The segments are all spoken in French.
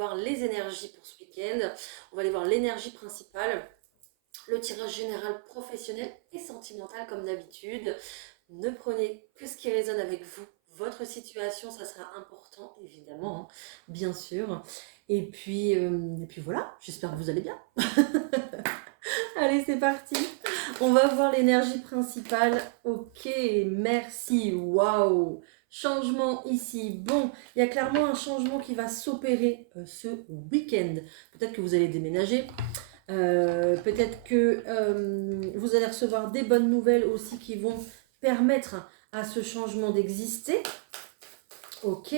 voir les énergies pour ce week-end. On va aller voir l'énergie principale, le tirage général professionnel et sentimental comme d'habitude. Ne prenez que ce qui résonne avec vous. Votre situation, ça sera important, évidemment, hein, bien sûr. Et puis voilà, j'espère que vous allez bien. Allez, c'est parti. On va voir l'énergie principale. Ok, merci. Waouh. Changement ici. Bon, il y a clairement un changement qui va s'opérer ce week-end. Peut-être que vous allez déménager. Peut-être que vous allez recevoir des bonnes nouvelles aussi qui vont permettre à ce changement d'exister. Ok.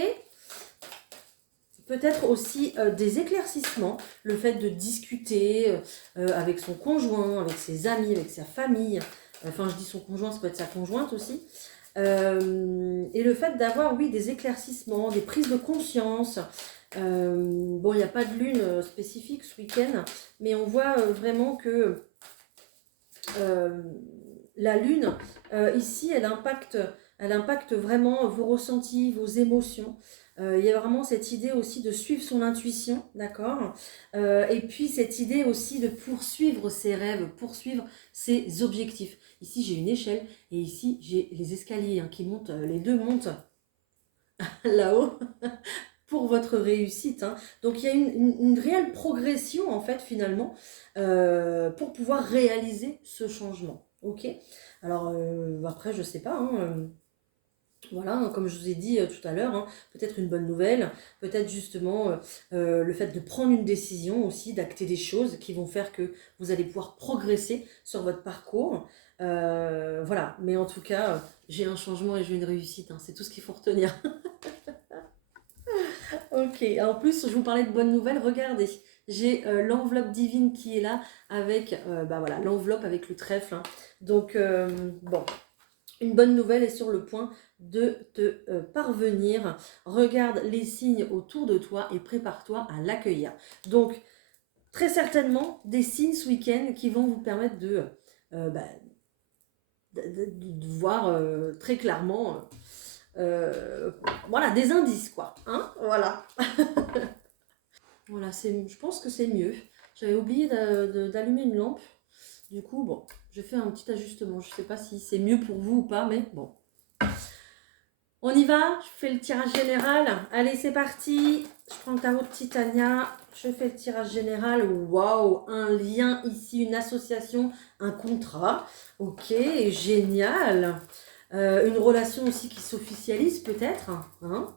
Peut-être aussi des éclaircissements, le fait de discuter avec son conjoint, avec ses amis, avec sa famille. Enfin, je dis son conjoint, ça peut être sa conjointe aussi. Et le fait d'avoir, oui, des éclaircissements, des prises de conscience. Bon, il n'y a pas de lune spécifique ce week-end, mais on voit vraiment que la lune, ici, elle impacte vraiment vos ressentis, vos émotions. Il y a vraiment cette idée aussi de suivre son intuition, d'accord. Et puis cette idée aussi de poursuivre ses rêves, poursuivre ses objectifs. Ici, j'ai une échelle et ici, j'ai les escaliers hein, qui montent, les deux montent là-haut pour votre réussite. Hein. Donc, il y a une réelle progression, en fait, finalement, pour pouvoir réaliser ce changement. Ok. Alors, après, je sais pas, hein, voilà, hein, comme je vous ai dit tout à l'heure, hein, peut-être une bonne nouvelle, peut-être justement le fait de prendre une décision aussi, d'acter des choses qui vont faire que vous allez pouvoir progresser sur votre parcours. Voilà, mais en tout cas, j'ai un changement et j'ai une réussite, hein, c'est tout ce qu'il faut retenir. Ok, en plus, je vous parlais de bonnes nouvelles, regardez, j'ai l'enveloppe divine qui est là avec, bah voilà, l'enveloppe avec le trèfle. Hein. Donc, bon, une bonne nouvelle est sur le point de te parvenir. Regarde les signes autour de toi et prépare-toi à l'accueillir. Donc, très certainement, des signes ce week-end qui vont vous permettre bah, de voir très clairement, voilà, des indices, quoi. Hein, voilà. Voilà, je pense que c'est mieux. J'avais oublié d'allumer une lampe. Du coup, bon, j'ai fait un petit ajustement. Je ne sais pas si c'est mieux pour vous ou pas, mais bon. On y va, je fais le tirage général. Allez, c'est parti. Je prends le tarot de Titania. Je fais le tirage général. Waouh, un lien ici, une association, un contrat. Ok, génial. Une relation aussi qui s'officialise peut-être. Hein.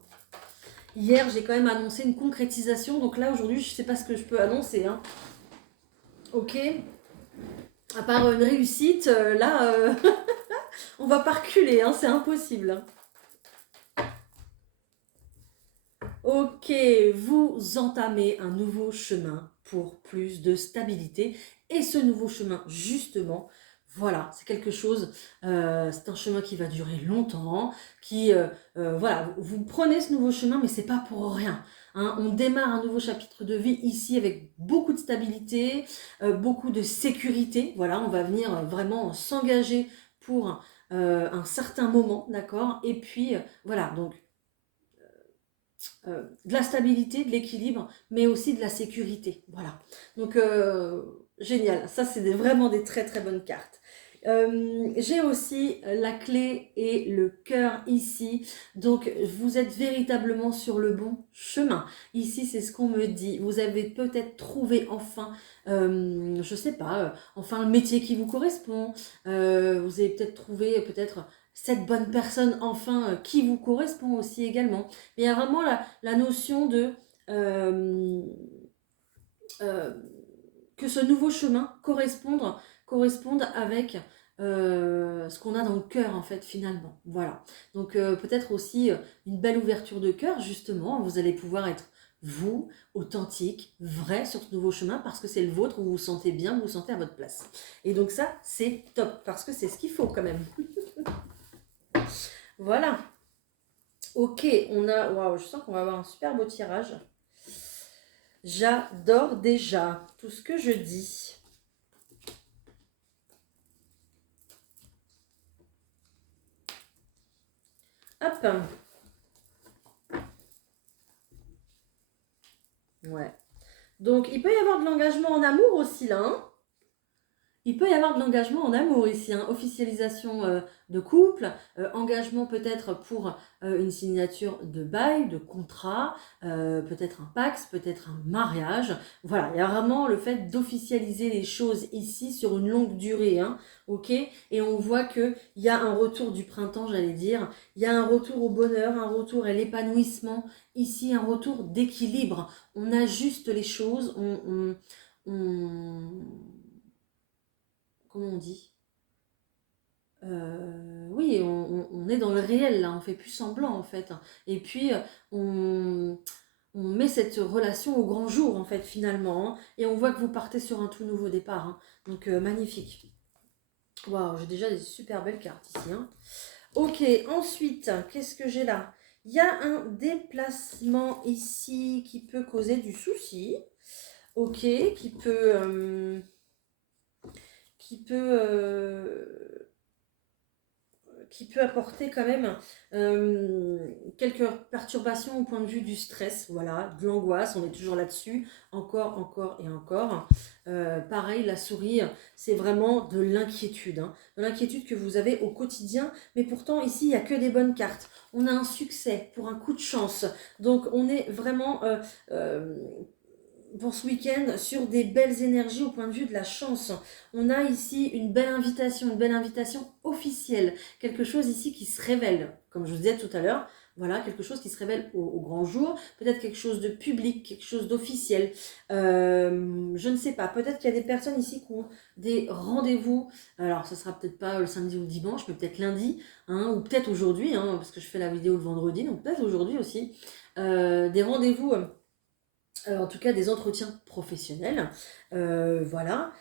Hier, j'ai quand même annoncé une concrétisation. Donc là, aujourd'hui, je ne sais pas ce que je peux annoncer. Hein. Ok. À part une réussite, là, on va pas reculer. Hein, c'est impossible. Hein. Ok, vous entamez un nouveau chemin pour plus de stabilité. Et ce nouveau chemin, justement, voilà, c'est quelque chose, c'est un chemin qui va durer longtemps, voilà, vous prenez ce nouveau chemin, mais c'est pas pour rien. Hein. On démarre un nouveau chapitre de vie ici avec beaucoup de stabilité, beaucoup de sécurité. Voilà, on va venir vraiment s'engager pour un certain moment, d'accord. Et puis, voilà, donc de la stabilité, de l'équilibre, mais aussi de la sécurité. Voilà. Donc, génial. Ça, c'est vraiment des très, très bonnes cartes. J'ai aussi la clé et le cœur ici. Donc, vous êtes véritablement sur le bon chemin. Ici, c'est ce qu'on me dit. Vous avez peut-être trouvé enfin, je sais pas, enfin le métier qui vous correspond. Vous avez peut-être trouvé peut-être cette bonne personne enfin qui vous correspond aussi également. Mais il y a vraiment la notion de euh, euh, que ce nouveau chemin corresponde avec ce qu'on a dans le cœur en fait finalement. Voilà. Donc peut-être aussi une belle ouverture de cœur justement. Vous allez pouvoir être vous, authentique, vrai sur ce nouveau chemin parce que c'est le vôtre, vous vous sentez bien, vous vous sentez à votre place. Et donc ça, c'est top parce que c'est ce qu'il faut quand même. Voilà. Ok, waouh, je sens qu'on va avoir un super beau tirage. J'adore déjà tout ce que je dis. Hop. Ouais. Donc, il peut y avoir de l'engagement en amour aussi, là, hein. Il peut y avoir de l'engagement en amour ici, hein. Officialisation de couple, engagement peut-être pour une signature de bail, de contrat, peut-être un Pacs, peut-être un mariage. Voilà, il y a vraiment le fait d'officialiser les choses ici sur une longue durée, hein, ok? Et on voit qu'il y a un retour du printemps, j'allais dire, il y a un retour au bonheur, un retour à l'épanouissement, ici un retour d'équilibre. On ajuste les choses, on comment on dit oui, on est dans le réel là, on fait plus semblant en fait. Et puis on, on met cette relation au grand jour en fait finalement, hein. Et on voit que vous partez sur un tout nouveau départ, hein. Donc magnifique. Waouh, j'ai déjà des super belles cartes ici, hein. Ok, ensuite, qu'est-ce que j'ai là? Il y a un déplacement ici qui peut causer du souci. Ok, qui peut qui peut apporter quand même quelques perturbations au point de vue du stress, voilà, de l'angoisse, on est toujours là-dessus, encore, encore et encore. Pareil, la souris, c'est vraiment de l'inquiétude, hein, de l'inquiétude que vous avez au quotidien, mais pourtant ici, il n'y a que des bonnes cartes. On a un succès pour un coup de chance, donc on est vraiment euh, pour ce week-end sur des belles énergies au point de vue de la chance. On a ici une belle invitation officielle, quelque chose ici qui se révèle, comme je vous disais tout à l'heure, voilà, quelque chose qui se révèle au grand jour, peut-être quelque chose de public, quelque chose d'officiel. Je ne sais pas, peut-être qu'il y a des personnes ici qui ont des rendez-vous, alors ce sera peut-être pas le samedi ou le dimanche, mais peut-être lundi, hein, ou peut-être aujourd'hui, hein, parce que je fais la vidéo le vendredi, donc peut-être aujourd'hui aussi, des rendez-vous en tout cas des entretiens professionnels, voilà,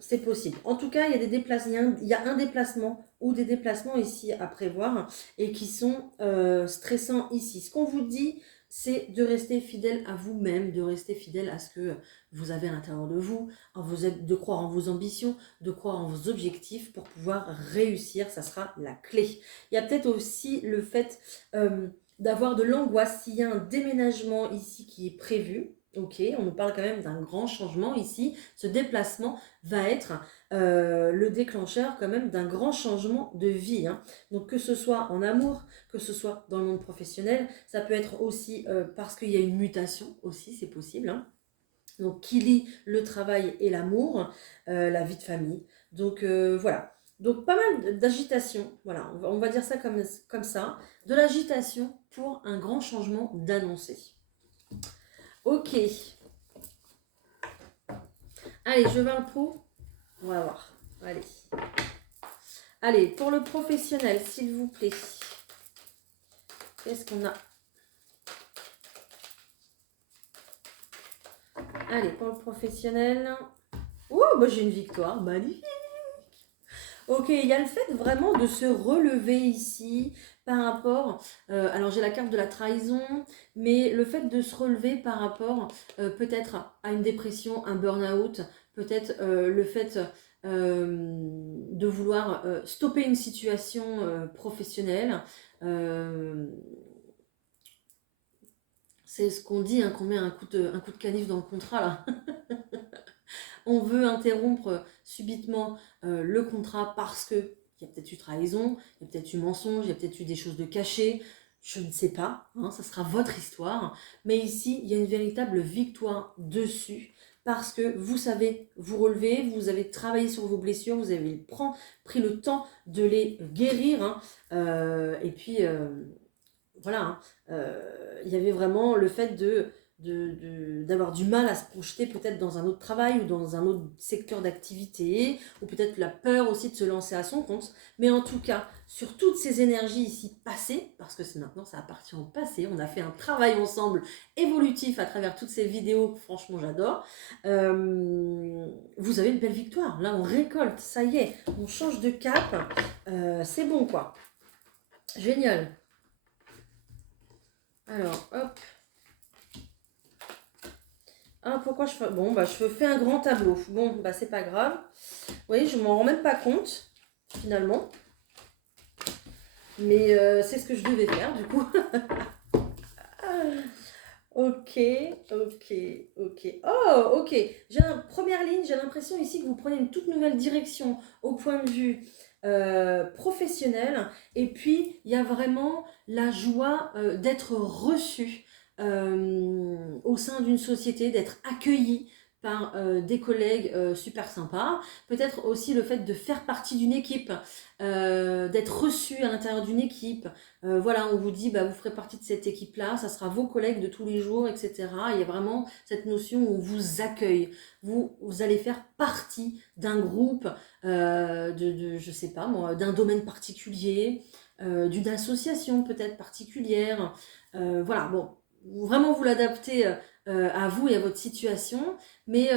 c'est possible. En tout cas, il y a des déplacements, il y a un déplacement ou des déplacements ici à prévoir et qui sont stressants ici. Ce qu'on vous dit, c'est de rester fidèle à vous-même, de rester fidèle à ce que vous avez à l'intérieur de vous, de croire en vos ambitions, de croire en vos objectifs pour pouvoir réussir, ça sera la clé. Il y a peut-être aussi le fait d'avoir de l'angoisse s'il y a un déménagement ici qui est prévu. Ok, on nous parle quand même d'un grand changement ici. Ce déplacement va être le déclencheur quand même d'un grand changement de vie, hein. Donc que ce soit en amour, que ce soit dans le monde professionnel, ça peut être aussi parce qu'il y a une mutation aussi, c'est possible, hein. Donc qui lie le travail et l'amour, la vie de famille. Donc voilà. Donc pas mal d'agitation, voilà, on va dire ça comme ça, de l'agitation pour un grand changement d'annoncer. Ok, allez, je vais le pro, on va voir, allez. Allez, pour le professionnel, s'il vous plaît, qu'est-ce qu'on a? Allez, pour le professionnel, oh, bah j'ai une victoire, magnifique. Ok, il y a le fait vraiment de se relever ici par rapport, alors j'ai la carte de la trahison, mais le fait de se relever par rapport peut-être à une dépression, un burn-out, peut-être le fait de vouloir stopper une situation professionnelle. Euh, c'est ce qu'on dit, hein, qu'on met un coup de canif dans le contrat là. On veut interrompre subitement le contrat parce que il y a peut-être eu trahison, il y a peut-être eu mensonge, il y a peut-être eu des choses de cachées, je ne sais pas, hein, ça sera votre histoire. Mais ici, il y a une véritable victoire dessus parce que vous savez vous relever, vous avez travaillé sur vos blessures, vous avez pris le temps de les guérir, hein. Et puis, voilà, hein, il y avait vraiment le fait d'avoir du mal à se projeter peut-être dans un autre travail ou dans un autre secteur d'activité, ou peut-être la peur aussi de se lancer à son compte. Mais en tout cas, sur toutes ces énergies ici passées, parce que maintenant ça appartient au passé, on a fait un travail ensemble évolutif à travers toutes ces vidéos, franchement j'adore, vous avez une belle victoire. Là on récolte, ça y est, on change de cap, c'est bon quoi. Génial. Alors, hop. Ah, pourquoi je fais... Bon, bah, je fais un grand tableau. Bon, bah, c'est pas grave. Vous voyez, je m'en rends même pas compte, finalement. Mais c'est ce que je devais faire, du coup. Ok, ok, ok. Oh, ok. Première ligne, j'ai l'impression ici que vous prenez une toute nouvelle direction au point de vue professionnel. Et puis, il y a vraiment la joie d'être reçu au sein d'une société, d'être accueilli par des collègues super sympas. Peut-être aussi le fait de faire partie d'une équipe, d'être reçu à l'intérieur d'une équipe. Voilà, on vous dit, bah, vous ferez partie de cette équipe-là, ça sera vos collègues de tous les jours, etc. Il y a vraiment cette notion où on vous accueille. Vous allez faire partie d'un groupe, je sais pas moi, d'un domaine particulier, d'une association peut-être particulière. Voilà, bon, vraiment vous l'adaptez à vous et à votre situation, mais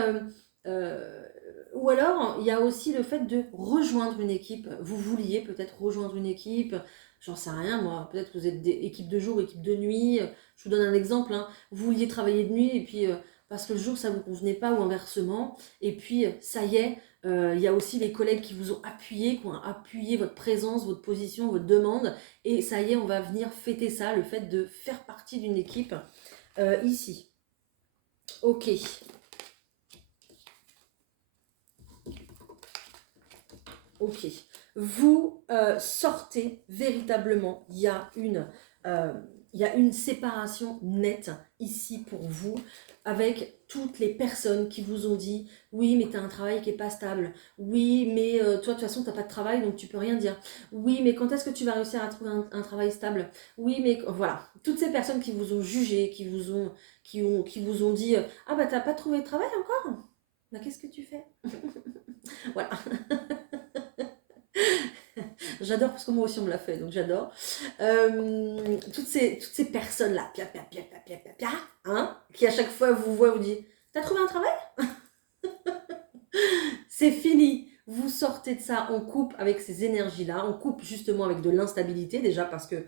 euh, ou alors il y a aussi le fait de rejoindre une équipe. Vous vouliez peut-être rejoindre une équipe, j'en sais rien moi, peut-être que vous êtes des équipes de jour, équipe de nuit. Je vous donne un exemple, hein. Vous vouliez travailler de nuit et puis parce que le jour ça vous convenait pas ou inversement, et puis ça y est, il y a aussi les collègues qui vous ont appuyé, qui ont appuyé votre présence, votre position, votre demande, et ça y est, on va venir fêter ça, le fait de faire partie d'une équipe ici. Ok. Ok. Vous sortez véritablement. Euh, il y a une séparation nette ici pour vous avec toutes les personnes qui vous ont dit oui mais tu as un travail qui est pas stable, oui mais toi de toute façon tu n'as pas de travail donc tu peux rien dire, oui mais quand est-ce que tu vas réussir à trouver un travail stable, oui mais voilà, toutes ces personnes qui vous ont jugé, qui vous ont dit ah bah t'as pas trouvé de travail encore, bah qu'est-ce que tu fais. Voilà. J'adore parce que moi aussi on me l'a fait, donc j'adore. Toutes ces personnes-là, pia, pia, pia, pia, pia, pia, pia, hein, qui à chaque fois vous voient, vous dit t'as trouvé un travail. C'est fini. Vous sortez de ça, on coupe avec ces énergies-là, on coupe justement avec de l'instabilité déjà parce que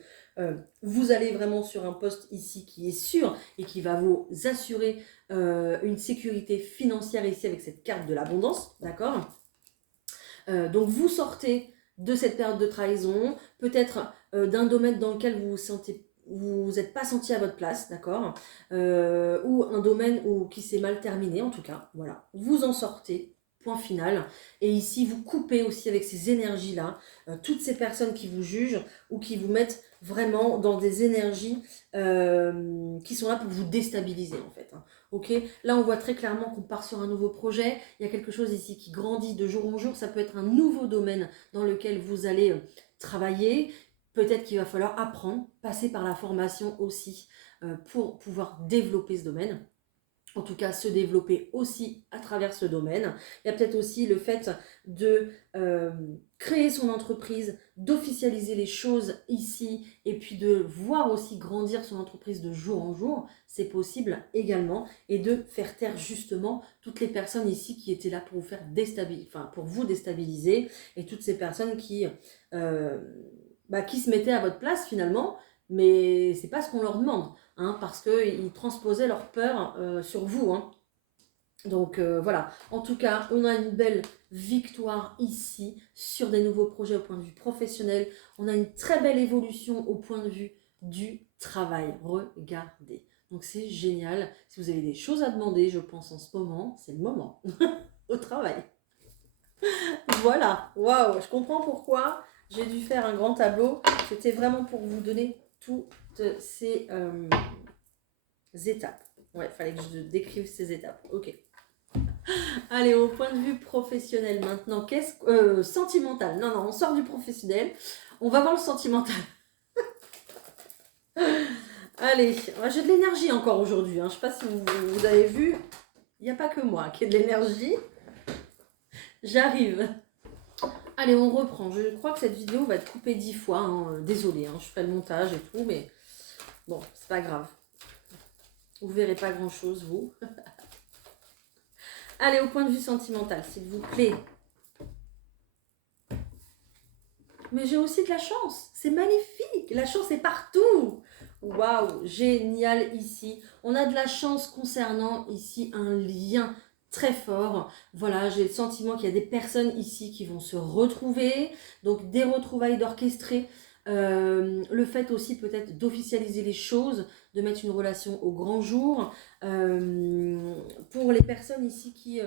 vous allez vraiment sur un poste ici qui est sûr et qui va vous assurer une sécurité financière ici avec cette carte de l'abondance, d'accord. Donc vous sortez de cette période de trahison, peut-être d'un domaine dans lequel vous n'êtes pas senti à votre place, d'accord, ou un domaine qui s'est mal terminé en tout cas, voilà, vous en sortez, point final, et ici vous coupez aussi avec ces énergies-là, toutes ces personnes qui vous jugent ou qui vous mettent vraiment dans des énergies qui sont là pour vous déstabiliser en fait, hein. Ok, là on voit très clairement qu'on part sur un nouveau projet, il y a quelque chose ici qui grandit de jour en jour, ça peut être un nouveau domaine dans lequel vous allez travailler, peut-être qu'il va falloir apprendre, passer par la formation aussi pour pouvoir développer ce domaine. En tout cas, se développer aussi à travers ce domaine. Il y a peut-être aussi le fait de créer son entreprise, d'officialiser les choses ici et puis de voir aussi grandir son entreprise de jour en jour. C'est possible également. Et de faire taire justement toutes les personnes ici qui étaient là pour vous faire déstabiliser, enfin pour vous déstabiliser, et toutes ces personnes euh, qui se mettaient à votre place finalement, mais c'est pas ce qu'on leur demande. Hein, parce qu'ils transposaient leur peur sur vous. Hein. Donc voilà, en tout cas, on a une belle victoire ici sur des nouveaux projets au point de vue professionnel. On a une très belle évolution au point de vue du travail. Regardez. Donc c'est génial. Si vous avez des choses à demander, je pense en ce moment, c'est le moment. Au travail. Voilà, waouh, je comprends pourquoi j'ai dû faire un grand tableau. C'était vraiment pour vous donner toutes ces étapes. Ouais, fallait que je décrive ces étapes. Ok. Allez, au point de vue professionnel maintenant, sentimental. Non, non, on sort du professionnel. On va voir le sentimental. Allez, j'ai de l'énergie encore aujourd'hui. Hein. Je ne sais pas si vous avez vu. Il n'y a pas que moi qui ai de l'énergie. J'arrive. Allez, on reprend. Je crois que cette vidéo va être coupée 10 fois. Hein. Désolée, hein, je fais le montage et tout, mais bon, c'est pas grave. Vous verrez pas grand chose, vous. Allez, au point de vue sentimental, s'il vous plaît. Mais j'ai aussi de la chance. C'est magnifique. La chance est partout. Waouh, génial ici. On a de la chance concernant ici un lien très fort. Voilà, j'ai le sentiment qu'il y a des personnes ici qui vont se retrouver. Donc des retrouvailles d'orchestrés. Le fait aussi peut-être d'officialiser les choses, de mettre une relation au grand jour. Pour les personnes ici qui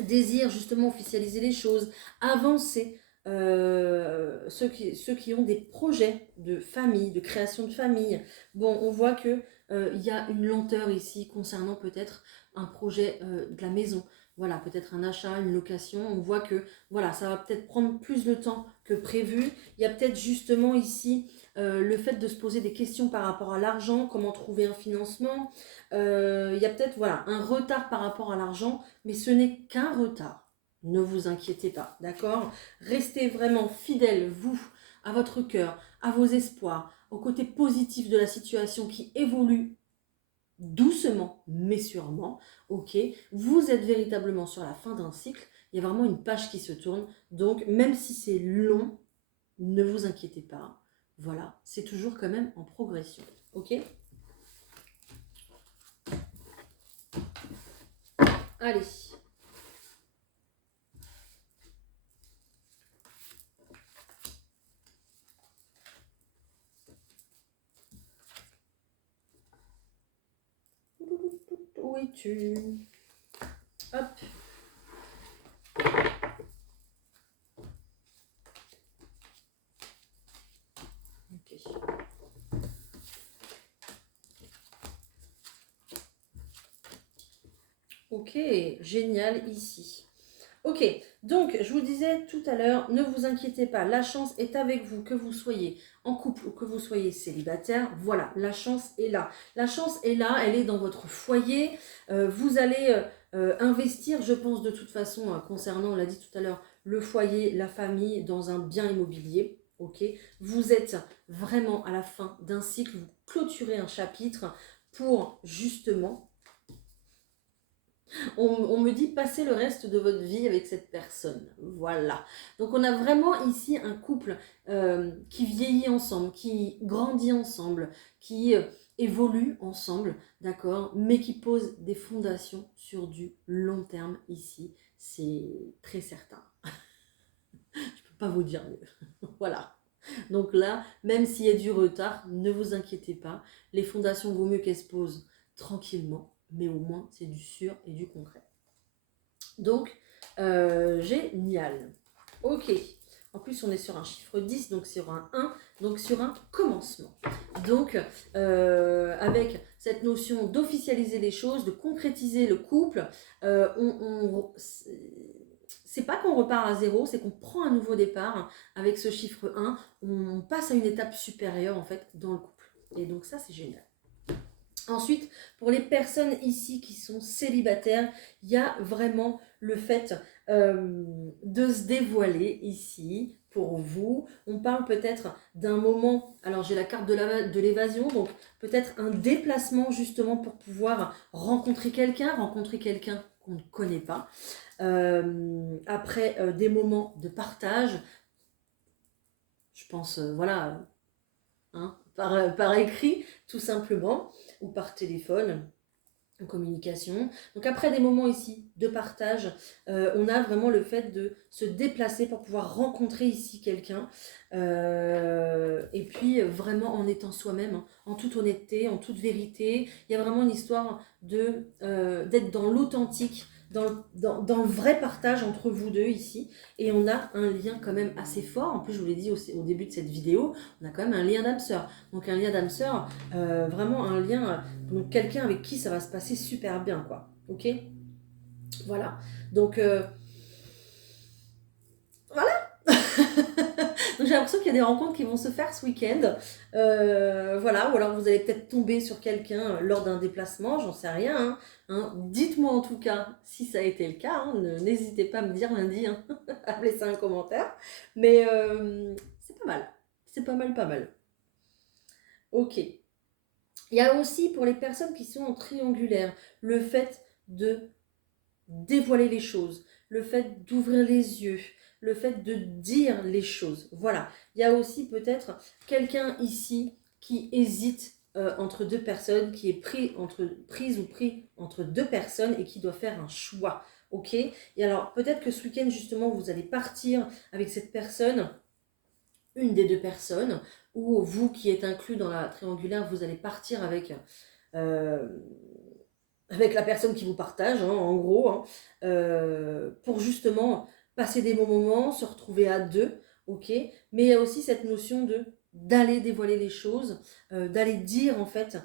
désirent justement officialiser les choses, avancer. Ceux qui ont des projets de famille, de création de famille. Bon, on voit que y a une lenteur ici concernant peut-être un projet de la maison. Voilà, peut-être un achat, une location. On voit que voilà, ça va peut-être prendre plus de temps que prévu. Il y a peut-être justement ici le fait de se poser des questions par rapport à l'argent, comment trouver un financement. Il y a peut-être voilà, un retard par rapport à l'argent, mais ce n'est qu'un retard. Ne vous inquiétez pas, d'accord? Restez vraiment fidèle, vous, à votre cœur, à vos espoirs, au côté positif de la situation qui évolue doucement, mais sûrement, ok? Vous êtes véritablement sur la fin d'un cycle, il y a vraiment une page qui se tourne, donc même si c'est long, ne vous inquiétez pas, voilà, c'est toujours quand même en progression, ok? Allez. Où es-tu? Hop. Ok. Ok, génial ici. Ok, donc je vous disais tout à l'heure, ne vous inquiétez pas, la chance est avec vous, que vous soyez en couple ou que vous soyez célibataire. Voilà, la chance est là. La chance est là, elle est dans votre foyer. Vous allez investir, je pense de toute façon, concernant, on l'a dit tout à l'heure, le foyer, la famille, dans un bien immobilier. Ok, vous êtes vraiment à la fin d'un cycle, vous clôturez un chapitre pour justement on me dit passer le reste de votre vie avec cette personne. Voilà. Donc on a vraiment ici un couple qui vieillit ensemble, qui grandit ensemble, qui évolue ensemble, d'accord, mais qui pose des fondations sur du long terme ici. C'est très certain. Je ne peux pas vous dire mieux. Voilà. Donc là, même s'il y a du retard, ne vous inquiétez pas. Les fondations, vaut mieux qu'elles se posent tranquillement, mais au moins c'est du sûr et du concret. Donc, génial. Ok. En plus, on est sur un chiffre 10, donc sur un 1, donc sur un commencement. Donc, avec cette notion d'officialiser les choses, de concrétiser le couple, c'est pas qu'on repart à zéro, c'est qu'on prend un nouveau départ avec ce chiffre 1, on passe à une étape supérieure en fait dans le couple. Et donc ça, c'est génial. Ensuite, pour les personnes ici qui sont célibataires, il y a vraiment le fait de se dévoiler ici pour vous. On parle peut-être d'un moment, alors j'ai la carte de l'évasion, donc peut-être un déplacement justement pour pouvoir rencontrer quelqu'un qu'on ne connaît pas. Après des moments de partage, je pense, voilà, hein, par écrit tout simplement, ou par téléphone, en communication. Donc après des moments ici de partage, on a vraiment le fait de se déplacer pour pouvoir rencontrer ici quelqu'un. Et puis vraiment en étant soi-même, hein, en toute honnêteté, en toute vérité. Il y a vraiment une histoire d'être dans l'authentique, dans le vrai partage entre vous deux ici. Et on a un lien quand même assez fort. En plus, je vous l'ai dit au début de cette vidéo, on a quand même un lien d'âme sœur. Donc un lien d'âme sœur, vraiment un lien, donc quelqu'un avec qui ça va se passer super bien, quoi. Ok? Voilà. Donc voilà. Donc j'ai l'impression qu'il y a des rencontres qui vont se faire ce week-end. Voilà, ou alors vous allez peut-être tomber sur quelqu'un lors d'un déplacement, j'en sais rien, hein. Hein. Dites-moi en tout cas si ça a été le cas, hein. N'hésitez pas à me dire lundi, hein, à me laisser un commentaire. Mais c'est pas mal. C'est pas mal, pas mal. Ok. Il y a aussi pour les personnes qui sont en triangulaire, le fait de dévoiler les choses, le fait d'ouvrir les yeux, le fait de dire les choses. Voilà. Il y a aussi peut-être quelqu'un ici qui hésite entre deux personnes, qui est prise ou pris entre deux personnes et qui doit faire un choix. Ok? Et alors peut-être que ce week-end justement vous allez partir avec cette personne une des deux personnes, ou vous qui êtes inclus dans la triangulaire, vous allez partir euh, avec la personne qui vous partage, hein, en gros, hein, pour justement passer des bons moments, se retrouver à deux, ok. Mais il y a aussi cette notion de d'aller dévoiler les choses, d'aller dire en fait,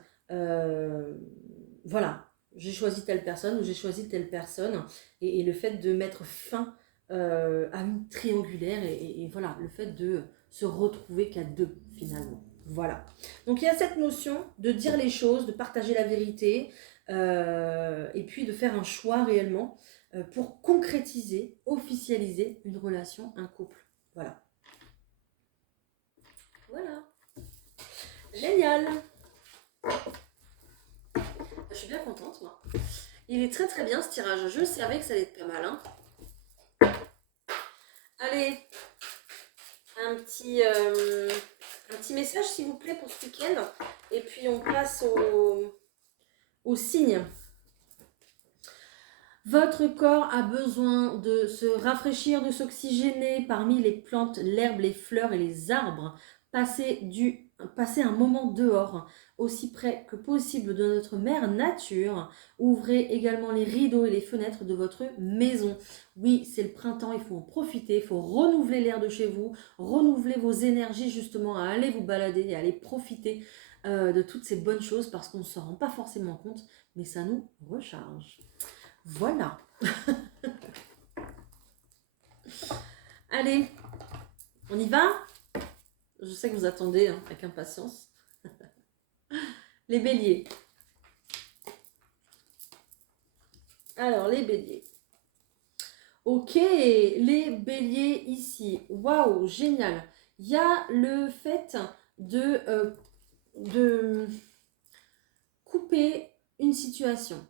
voilà, j'ai choisi telle personne ou j'ai choisi telle personne, et le fait de mettre fin à une triangulaire, et voilà, le fait de se retrouver qu'à deux finalement. Voilà. Donc il y a cette notion de dire les choses, de partager la vérité, et puis de faire un choix réellement pour concrétiser, officialiser une relation, un couple. Voilà. Voilà. Génial. Je suis bien contente, moi. Il est très très bien ce tirage. Je savais que ça allait être pas mal. Hein. Allez, un petit message s'il vous plaît pour ce week-end. Et puis on passe au signe. Votre corps a besoin de se rafraîchir, de s'oxygéner parmi les plantes, l'herbe, les fleurs et les arbres. Passez un moment dehors, aussi près que possible de notre mère nature. Ouvrez également les rideaux et les fenêtres de votre maison. Oui, c'est le printemps, il faut en profiter, il faut renouveler l'air de chez vous, renouveler vos énergies justement à aller vous balader et à aller profiter de toutes ces bonnes choses parce qu'on ne s'en rend pas forcément compte, mais ça nous recharge. Voilà. Allez, on y va? Je sais que vous attendez hein, avec impatience. Les béliers. Alors, les béliers. Ok, les béliers ici. Waouh, génial. Il y a le fait de couper une situation.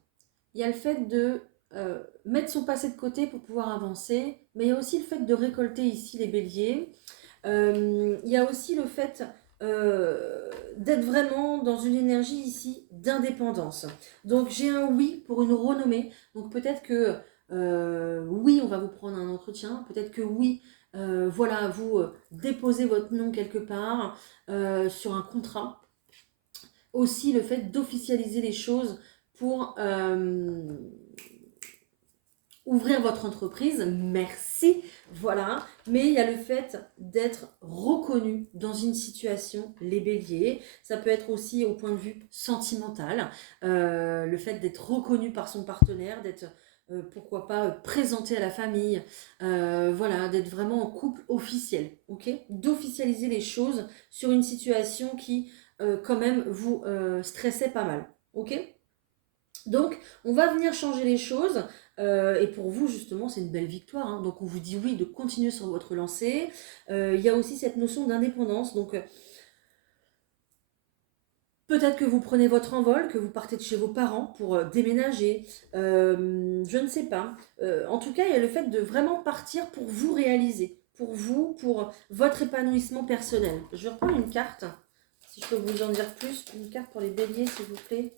Il y a le fait de mettre son passé de côté pour pouvoir avancer, mais il y a aussi le fait de récolter ici les béliers. Il y a aussi le fait d'être vraiment dans une énergie ici d'indépendance. Donc j'ai un oui pour une renommée. Donc peut-être que oui, on va vous prendre un entretien. Peut-être que oui, voilà, vous déposez votre nom quelque part sur un contrat. Aussi le fait d'officialiser les choses pour ouvrir votre entreprise, merci, voilà. Mais il y a le fait d'être reconnu dans une situation, les béliers. Ça peut être aussi au point de vue sentimental, le fait d'être reconnu par son partenaire, d'être pourquoi pas présenté à la famille, voilà, d'être vraiment en couple officiel, ok. D'officialiser les choses sur une situation qui quand même vous stressait pas mal, ok. Donc, on va venir changer les choses. Et pour vous, justement, c'est une belle victoire. Hein. Donc, on vous dit oui de continuer sur votre lancée. Il y a aussi cette notion d'indépendance. Donc, peut-être que vous prenez votre envol, que vous partez de chez vos parents pour déménager. Je ne sais pas. En tout cas, il y a le fait de vraiment partir pour vous réaliser. Pour vous, pour votre épanouissement personnel. Je reprends une carte. Si je peux vous en dire plus. Une carte pour les béliers, s'il vous plaît.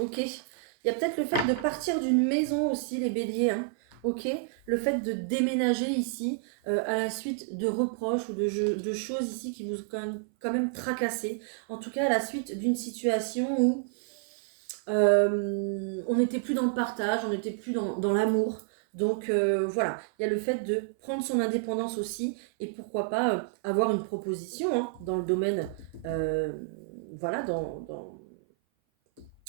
Ok. Il y a peut-être le fait de partir d'une maison aussi, les béliers. Hein. Ok. Le fait de déménager ici à la suite de reproches ou de choses ici qui vous ont quand même tracassé. En tout cas, à la suite d'une situation où on n'était plus dans le partage, on n'était plus dans l'amour. Donc voilà, il y a le fait de prendre son indépendance aussi et pourquoi pas avoir une proposition hein, dans le domaine, voilà,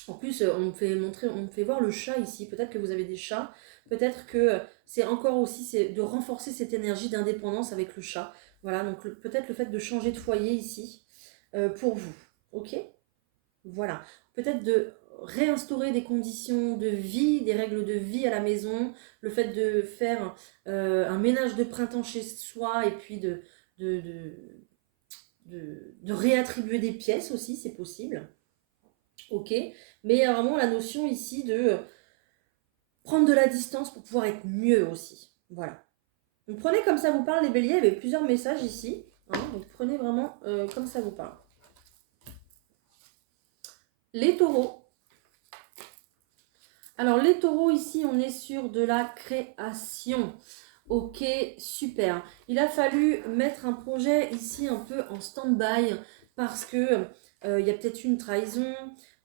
en plus, on me fait voir le chat ici. Peut-être que vous avez des chats. Peut-être que c'est encore aussi c'est de renforcer cette énergie d'indépendance avec le chat. Voilà, donc peut-être le fait de changer de foyer ici pour vous. Ok. Voilà. Peut-être de réinstaurer des conditions de vie, des règles de vie à la maison. Le fait de faire un ménage de printemps chez soi et puis de, de, de réattribuer des pièces aussi, c'est possible. Ok, mais il y a vraiment la notion ici de prendre de la distance pour pouvoir être mieux aussi. Voilà. Donc prenez comme ça vous parle les béliers, il y avait plusieurs messages ici. Hein, donc prenez vraiment comme ça vous parle. Les taureaux. Alors les taureaux ici on est sur de la création. Ok, super. Il a fallu mettre un projet ici un peu en stand-by parce que il y a peut-être eu une trahison,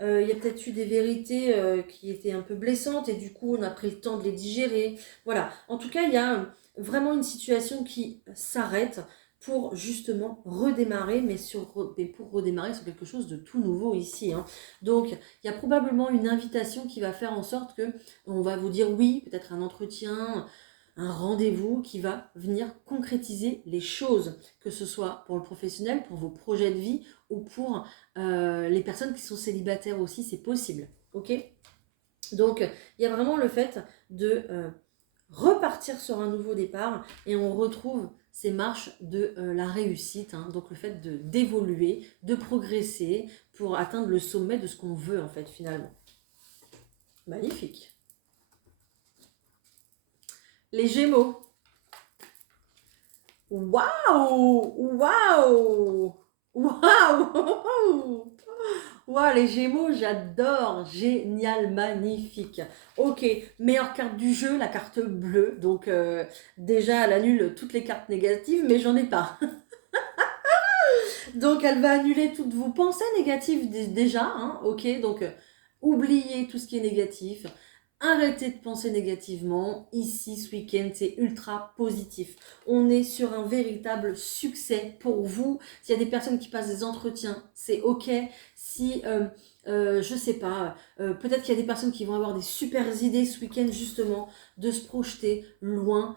il y a peut-être eu des vérités qui étaient un peu blessantes et du coup on a pris le temps de les digérer. Voilà. En tout cas, il y a vraiment une situation qui s'arrête pour justement redémarrer, mais pour redémarrer sur quelque chose de tout nouveau ici, hein. Donc, il y a probablement une invitation qui va faire en sorte que on va vous dire oui, peut-être un entretien, un rendez-vous qui va venir concrétiser les choses, que ce soit pour le professionnel, pour vos projets de vie ou pour les personnes qui sont célibataires aussi, c'est possible. Ok. Donc, il y a vraiment le fait de repartir sur un nouveau départ et on retrouve ces marches de la réussite, hein. Donc le fait d'évoluer, de progresser pour atteindre le sommet de ce qu'on veut en fait finalement. Magnifique. Les Gémeaux. Waouh! Waouh! Waouh! Waouh, les Gémeaux, j'adore! Génial, magnifique. Ok, meilleure carte du jeu, la carte bleue. Donc, déjà, elle annule toutes les cartes négatives, mais j'en ai pas. Donc, elle va annuler toutes vos pensées négatives déjà, hein. Ok, donc, oubliez tout ce qui est négatif. Arrêtez de penser négativement. Ici, ce week-end, c'est ultra positif. On est sur un véritable succès pour vous. S'il y a des personnes qui passent des entretiens, c'est ok. Si, je sais pas, peut-être qu'il y a des personnes qui vont avoir des super idées ce week-end, justement, de se projeter loin,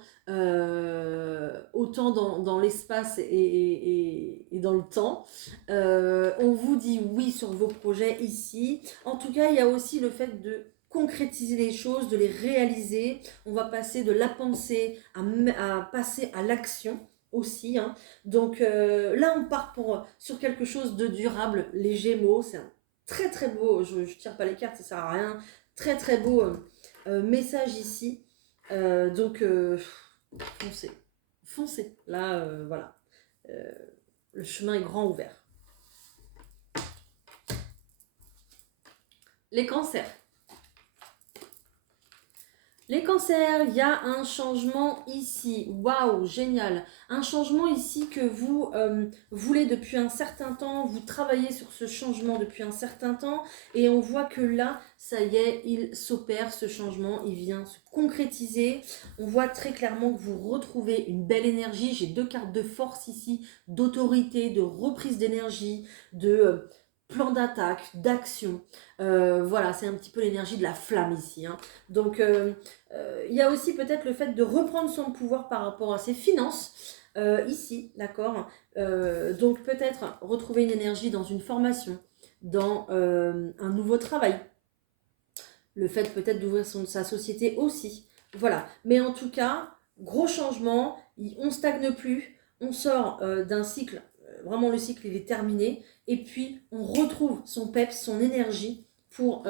autant dans l'espace et dans le temps. On vous dit oui sur vos projets ici. En tout cas, il y a aussi le fait de concrétiser les choses, de les réaliser. On va passer de la pensée à passer à l'action aussi, hein. Donc là, on part sur quelque chose de durable. Les Gémeaux, c'est un très très beau, je ne tire pas les cartes, ça sert à rien. Très très beau message ici. Donc, foncez. Foncez. Là, voilà. Euh, le chemin est grand ouvert. Les cancers. Les cancers, il y a un changement ici. Waouh, génial. Un changement ici que vous voulez depuis un certain temps. Vous travaillez sur ce changement depuis un certain temps. Et on voit que là, ça y est, il s'opère ce changement. Il vient se concrétiser. On voit très clairement que vous retrouvez une belle énergie. J'ai deux cartes de force ici, d'autorité, de reprise d'énergie, de plan d'attaque, d'action. Voilà, c'est un petit peu l'énergie de la flamme ici, hein. Donc, il y a aussi peut-être le fait de reprendre son pouvoir par rapport à ses finances, ici, d'accord. Donc peut-être retrouver une énergie dans une formation, dans un nouveau travail, le fait peut-être d'ouvrir sa société aussi. Voilà, mais en tout cas, gros changement, on stagne plus, on sort d'un cycle, vraiment le cycle il est terminé, et puis on retrouve son peps, son énergie pour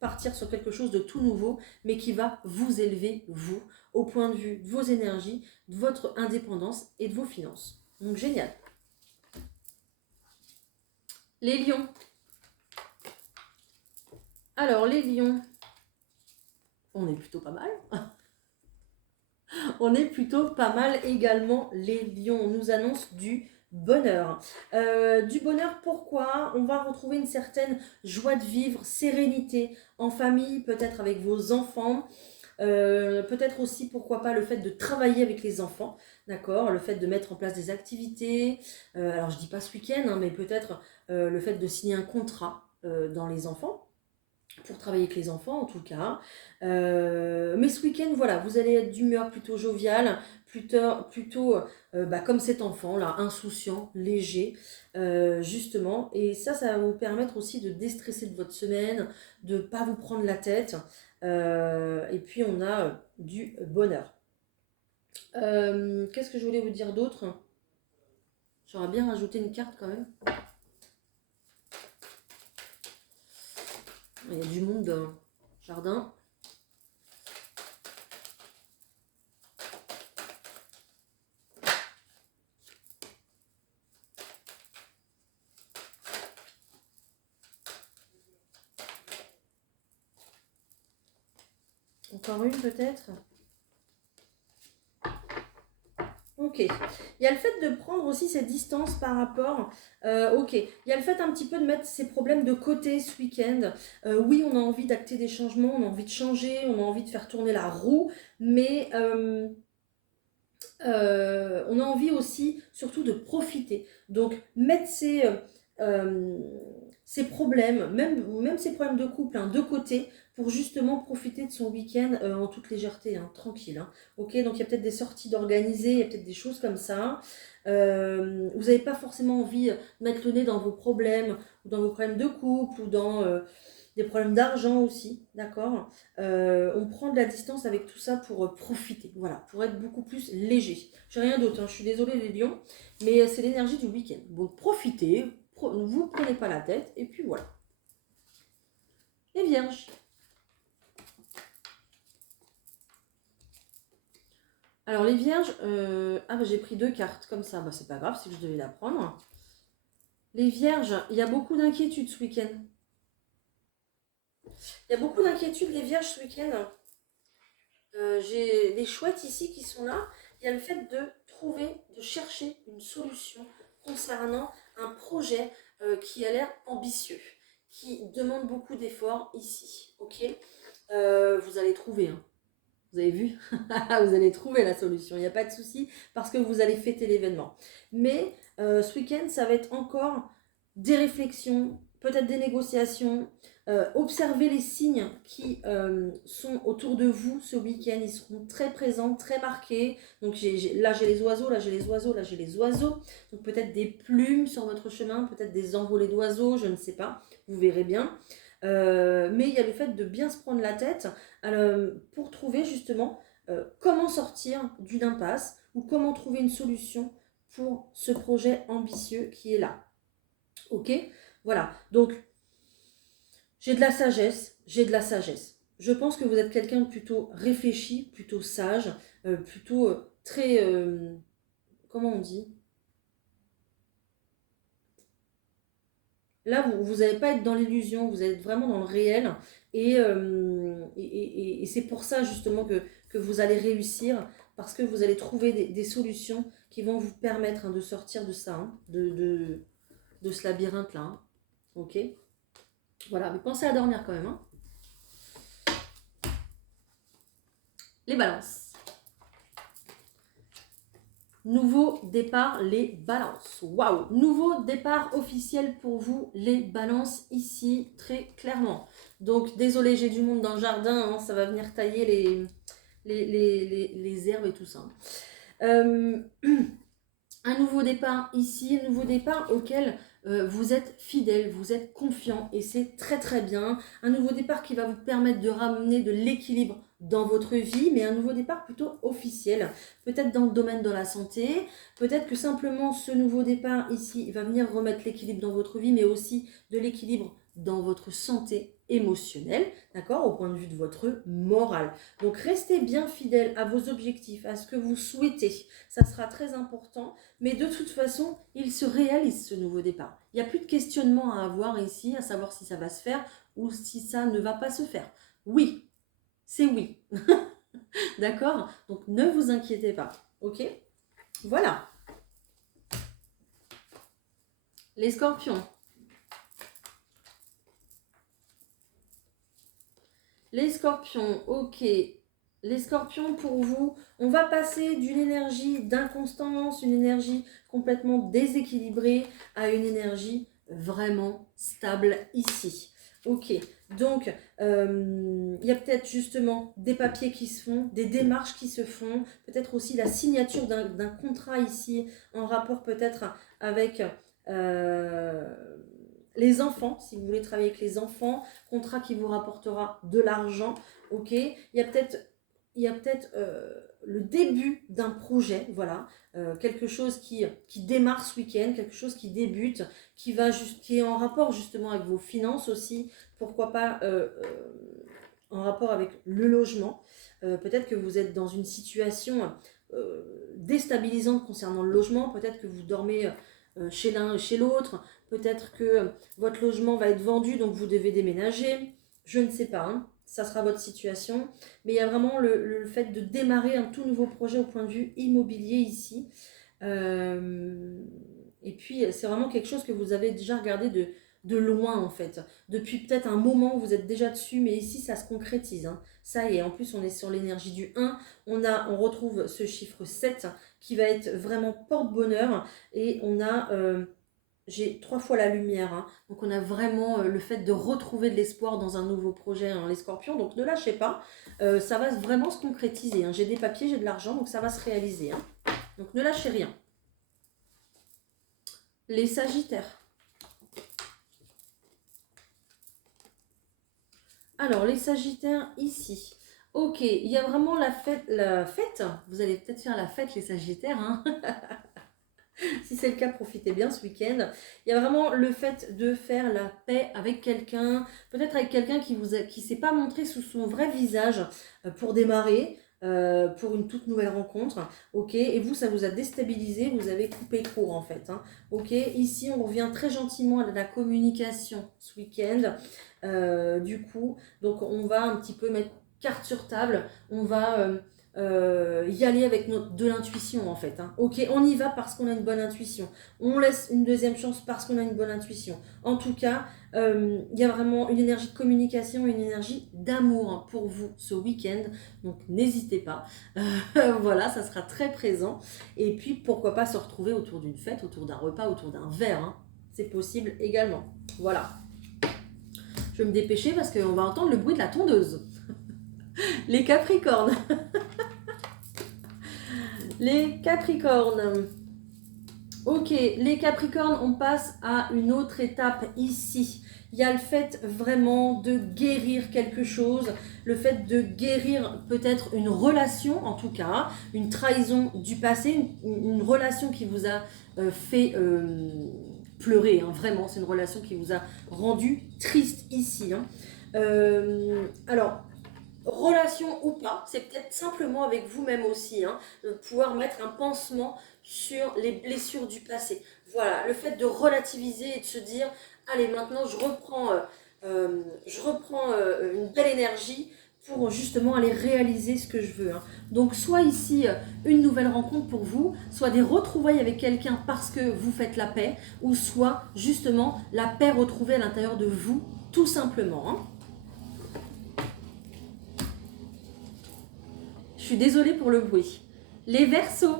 partir sur quelque chose de tout nouveau, mais qui va vous élever, vous, au point de vue de vos énergies, de votre indépendance et de vos finances. Donc génial. Les lions. Alors les lions, on est plutôt pas mal. On est plutôt pas mal également. Les lions, on nous annonce du bonheur. Du bonheur, pourquoi? On va retrouver une certaine joie de vivre, sérénité en famille, peut-être avec vos enfants. Peut-être aussi, pourquoi pas, le fait de travailler avec les enfants, d'accord, le fait de mettre en place des activités, alors je dis pas ce week-end, hein, mais peut-être le fait de signer un contrat dans les enfants, pour travailler avec les enfants en tout cas. Mais ce week-end, voilà, vous allez être d'humeur plutôt joviale, plutôt comme cet enfant là, insouciant, léger, justement. Et ça va vous permettre aussi de déstresser de votre semaine, de ne pas vous prendre la tête. Et puis on a du bonheur. Qu'est-ce que je voulais vous dire d'autre? J'aurais bien rajouté une carte quand même. Il y a du monde dans le jardin. Encore une peut-être? Ok. Il y a le fait de prendre aussi ses distances par rapport. Ok. Il y a le fait un petit peu de mettre ses problèmes de côté ce week-end. Oui, on a envie d'acter des changements, on a envie de changer, on a envie de faire tourner la roue, mais on a envie aussi surtout de profiter. Donc mettre ses problèmes, même ses problèmes de couple, hein, de côté pour justement profiter de son week-end en toute légèreté, hein, tranquille. Hein. Ok, donc il y a peut-être des sorties d'organiser, il y a peut-être des choses comme ça. Vous n'avez pas forcément envie de mettre le nez dans vos problèmes, ou dans vos problèmes de couple, ou dans des problèmes d'argent aussi, d'accord. On prend de la distance avec tout ça pour profiter, voilà, pour être beaucoup plus léger. J'ai rien d'autre, hein, je suis désolée les lions, mais c'est l'énergie du week-end. Donc profitez, vous prenez pas la tête, et puis voilà. Les vierges. Alors les vierges, ah bah j'ai pris 2 cartes comme ça, bah c'est pas grave, c'est que je devais la prendre. Les vierges, il y a beaucoup d'inquiétudes ce week-end. Il y a beaucoup d'inquiétudes les vierges ce week-end. J'ai des chouettes ici qui sont là. Il y a le fait de trouver, de chercher une solution concernant un projet qui a l'air ambitieux, qui demande beaucoup d'efforts ici. Ok. Vous allez trouver, hein. Vous avez vu. Vous allez trouver la solution, il n'y a pas de souci, parce que vous allez fêter l'événement. Mais ce week-end, ça va être encore des réflexions, peut-être des négociations. Observez les signes qui sont autour de vous ce week-end. Ils seront très présents, très marqués. Donc là, j'ai les oiseaux, là, j'ai les oiseaux, là, j'ai les oiseaux. Donc peut-être des plumes sur votre chemin, peut-être des envolées d'oiseaux, je ne sais pas. Vous verrez bien. Mais il y a le fait de bien se prendre la tête pour trouver justement comment sortir d'une impasse ou comment trouver une solution pour ce projet ambitieux qui est là. Ok. Voilà, donc j'ai de la sagesse, j'ai de la sagesse. Je pense que vous êtes quelqu'un de plutôt réfléchi, plutôt sage, plutôt très... comment on dit? Là, vous n'allez pas être dans l'illusion, vous allez être vraiment dans le réel. Et c'est pour ça justement que vous allez réussir, parce que vous allez trouver des solutions qui vont vous permettre, hein, de sortir de ça, hein, de ce labyrinthe-là. Hein. Ok. Voilà, mais pensez à dormir quand même. Hein. Les balances. Nouveau départ, les balances. Waouh! Nouveau départ officiel pour vous, les balances, ici, très clairement. Donc, désolé, j'ai du monde dans le jardin, hein, ça va venir tailler les herbes et tout ça. Un nouveau départ ici, un nouveau départ auquel vous êtes fidèle, vous êtes confiant et c'est très très bien. Un nouveau départ qui va vous permettre de ramener de l'équilibre dans votre vie, mais un nouveau départ plutôt officiel, peut-être dans le domaine de la santé, peut-être que simplement ce nouveau départ ici va venir remettre l'équilibre dans votre vie, mais aussi de l'équilibre dans votre santé émotionnelle, d'accord, au point de vue de votre morale. Donc restez bien fidèle à vos objectifs, à ce que vous souhaitez, ça sera très important, mais de toute façon, il se réalise ce nouveau départ. Il n'y a plus de questionnement à avoir ici, à savoir si ça va se faire ou si ça ne va pas se faire. Oui, c'est oui. D'accord? Donc ne vous inquiétez pas. Ok? Voilà. Les scorpions. Les scorpions, ok. Les scorpions, pour vous, on va passer d'une énergie d'inconstance, une énergie complètement déséquilibrée, à une énergie vraiment stable ici. Ok, donc il y a peut-être justement des papiers qui se font, des démarches qui se font, peut-être aussi la signature d'un contrat ici, en rapport peut-être avec les enfants, si vous voulez travailler avec les enfants, contrat qui vous rapportera de l'argent, ok. Il y a peut-être le début d'un projet, voilà, quelque chose qui démarre ce week-end, quelque chose qui débute, qui est en rapport justement avec vos finances aussi, pourquoi pas en rapport avec le logement. Peut-être que vous êtes dans une situation déstabilisante concernant le logement, peut-être que vous dormez chez l'un et chez l'autre, peut-être que votre logement va être vendu, donc vous devez déménager, je ne sais pas, hein. ça sera votre situation. Mais il y a vraiment le fait de démarrer un tout nouveau projet au point de vue immobilier ici. Et puis, c'est vraiment quelque chose que vous avez déjà regardé de loin, en fait. Depuis peut-être un moment, vous êtes déjà dessus, mais ici, ça se concrétise. Hein. Ça y est, en plus, on est sur l'énergie du 1. On retrouve ce chiffre 7 qui va être vraiment porte-bonheur. Et on a... j'ai 3 fois la lumière, hein. Donc on a vraiment le fait de retrouver de l'espoir dans un nouveau projet, hein, les scorpions. Donc ne lâchez pas, ça va vraiment se concrétiser. Hein. J'ai des papiers, j'ai de l'argent, donc ça va se réaliser. Hein. Donc ne lâchez rien. Les sagittaires. Alors les sagittaires ici. Ok, il y a vraiment la fête. Vous allez peut-être faire la fête les sagittaires, hein. Si c'est le cas, profitez bien ce week-end. Il y a vraiment le fait de faire la paix avec quelqu'un, peut-être avec quelqu'un qui s'est pas montré sous son vrai visage pour démarrer, pour une toute nouvelle rencontre. Ok, et vous, ça vous a déstabilisé, vous avez coupé court en fait. Hein. Ok, ici, on revient très gentiment à la communication ce week-end. Du coup, donc on va un petit peu mettre carte sur table, on va... y aller avec de l'intuition en fait. Hein. Ok, on y va parce qu'on a une bonne intuition. On laisse une deuxième chance parce qu'on a une bonne intuition. En tout cas, il y a vraiment une énergie de communication, une énergie d'amour hein, pour vous ce week-end. Donc n'hésitez pas. Voilà, ça sera très présent. Et puis pourquoi pas se retrouver autour d'une fête, autour d'un repas, autour d'un verre. Hein. C'est possible également. Voilà. Je vais me dépêcher parce qu'on va entendre le bruit de la tondeuse. Les Capricornes. Les Capricornes. Ok, les Capricornes, on passe à une autre étape ici. Il y a le fait vraiment de guérir quelque chose, le fait de guérir peut-être une relation, en tout cas, une trahison du passé, une relation qui vous a fait pleurer, hein, vraiment, c'est une relation qui vous a rendu triste ici. Hein. Alors, relation ou pas, c'est peut-être simplement avec vous-même aussi, hein, de pouvoir mettre un pansement sur les blessures du passé. Voilà, le fait de relativiser et de se dire, allez, maintenant je reprends une belle énergie pour justement aller réaliser ce que je veux. Hein. Donc soit ici une nouvelle rencontre pour vous, soit des retrouvailles avec quelqu'un parce que vous faites la paix, ou soit justement la paix retrouvée à l'intérieur de vous, tout simplement. Hein. Je suis désolée pour le bruit. Les Verseaux.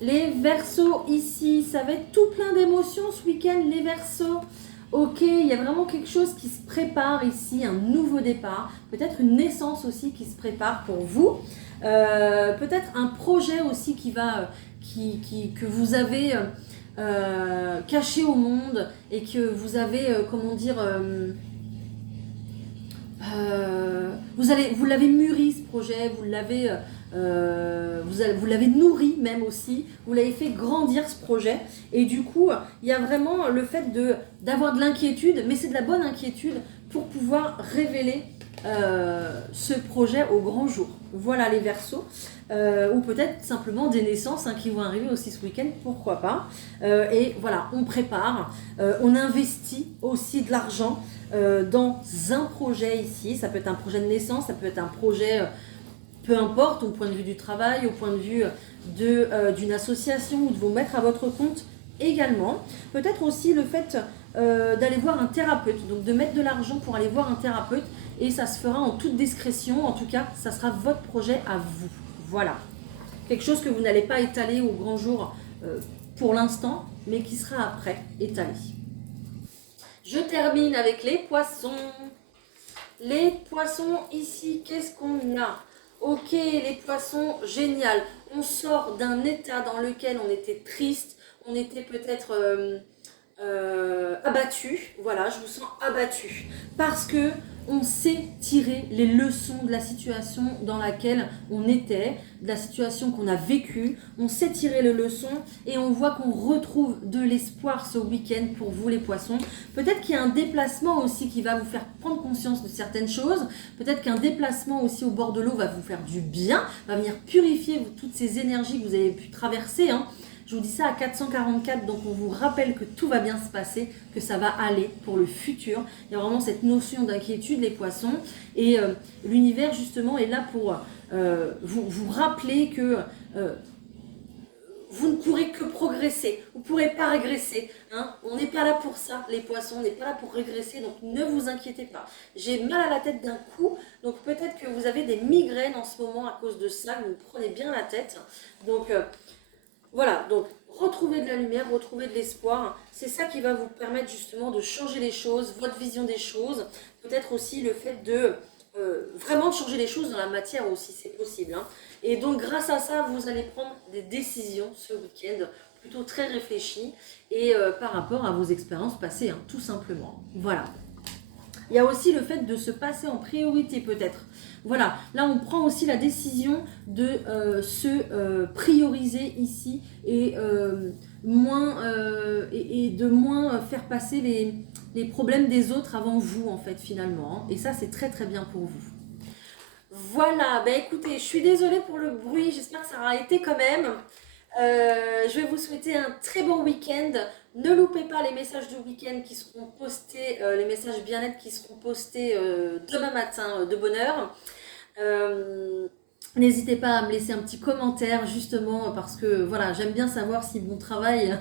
Les Verseaux ici, ça va être tout plein d'émotions ce week-end, les Verseaux. Ok, il y a vraiment quelque chose qui se prépare ici, un nouveau départ. Peut-être une naissance aussi qui se prépare pour vous. Peut-être un projet aussi que vous avez caché au monde et que vous avez, comment dire... vous l'avez mûri ce projet, vous l'avez nourri même aussi, vous l'avez fait grandir ce projet et du coup il y a vraiment le fait d'avoir de l'inquiétude, mais c'est de la bonne inquiétude pour pouvoir révéler ce projet au grand jour. Voilà les Verseaux, ou peut-être simplement des naissances hein, qui vont arriver aussi ce week-end, pourquoi pas. Et voilà, on prépare, on investit aussi de l'argent dans un projet ici. Ça peut être un projet de naissance, ça peut être un projet, peu importe, au point de vue du travail, au point de vue d'une association ou de vous mettre à votre compte également. Peut-être aussi le fait d'aller voir un thérapeute, donc de mettre de l'argent pour aller voir un thérapeute et ça se fera en toute discrétion. En tout cas, ça sera votre projet à vous. Voilà. Quelque chose que vous n'allez pas étaler au grand jour pour l'instant, mais qui sera après étalé. Je termine avec les poissons. Les poissons ici, qu'est-ce qu'on a? Ok, les poissons, génial. On sort d'un état dans lequel on était triste, on était peut-être abattu. Voilà, je vous sens abattu. Parce que on sait tirer les leçons de la situation dans laquelle on était, de la situation qu'on a vécue. On sait tirer les leçons et on voit qu'on retrouve de l'espoir ce week-end pour vous les poissons. Peut-être qu'il y a un déplacement aussi qui va vous faire prendre conscience de certaines choses. Peut-être qu'un déplacement aussi au bord de l'eau va vous faire du bien, va venir purifier toutes ces énergies que vous avez pu traverser. Hein. Je vous dis ça à 444, donc on vous rappelle que tout va bien se passer, que ça va aller pour le futur. Il y a vraiment cette notion d'inquiétude, les poissons. Et l'univers, justement, est là pour vous rappeler que vous ne pourrez que progresser, vous ne pourrez pas régresser. Hein. On n'est pas là pour ça, les poissons, on n'est pas là pour régresser, donc ne vous inquiétez pas. J'ai mal à la tête d'un coup, donc peut-être que vous avez des migraines en ce moment à cause de ça, vous vous prenez bien la tête. Donc voilà, donc retrouver de la lumière, retrouver de l'espoir, c'est ça qui va vous permettre justement de changer les choses, votre vision des choses, peut-être aussi le fait de vraiment changer les choses dans la matière aussi, c'est possible. Hein. Et donc grâce à ça, vous allez prendre des décisions ce week-end, plutôt très réfléchies, et par rapport à vos expériences passées, hein, tout simplement. Voilà. Il y a aussi le fait de se passer en priorité peut-être. Voilà, là on prend aussi la décision de se prioriser ici et, et de moins faire passer les problèmes des autres avant vous en fait finalement. Hein. Et ça c'est très très bien pour vous. Voilà, ben écoutez, je suis désolée pour le bruit, j'espère que ça aura été quand même. Je vais vous souhaiter un très bon week-end. Ne loupez pas les messages du week-end qui seront postés, les messages bien-être qui seront postés demain matin de bonne heure. N'hésitez pas à me laisser un petit commentaire justement parce que voilà, j'aime bien savoir si mon travail,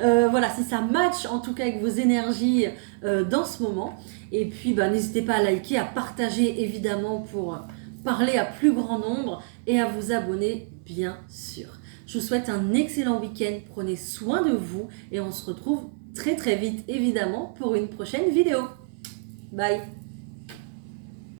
voilà, si ça match en tout cas avec vos énergies dans ce moment. Et puis bah, n'hésitez pas à liker, à partager évidemment pour parler à plus grand nombre et à vous abonner bien sûr. Je vous souhaite un excellent week-end, prenez soin de vous et on se retrouve très très vite évidemment pour une prochaine vidéo. Bye.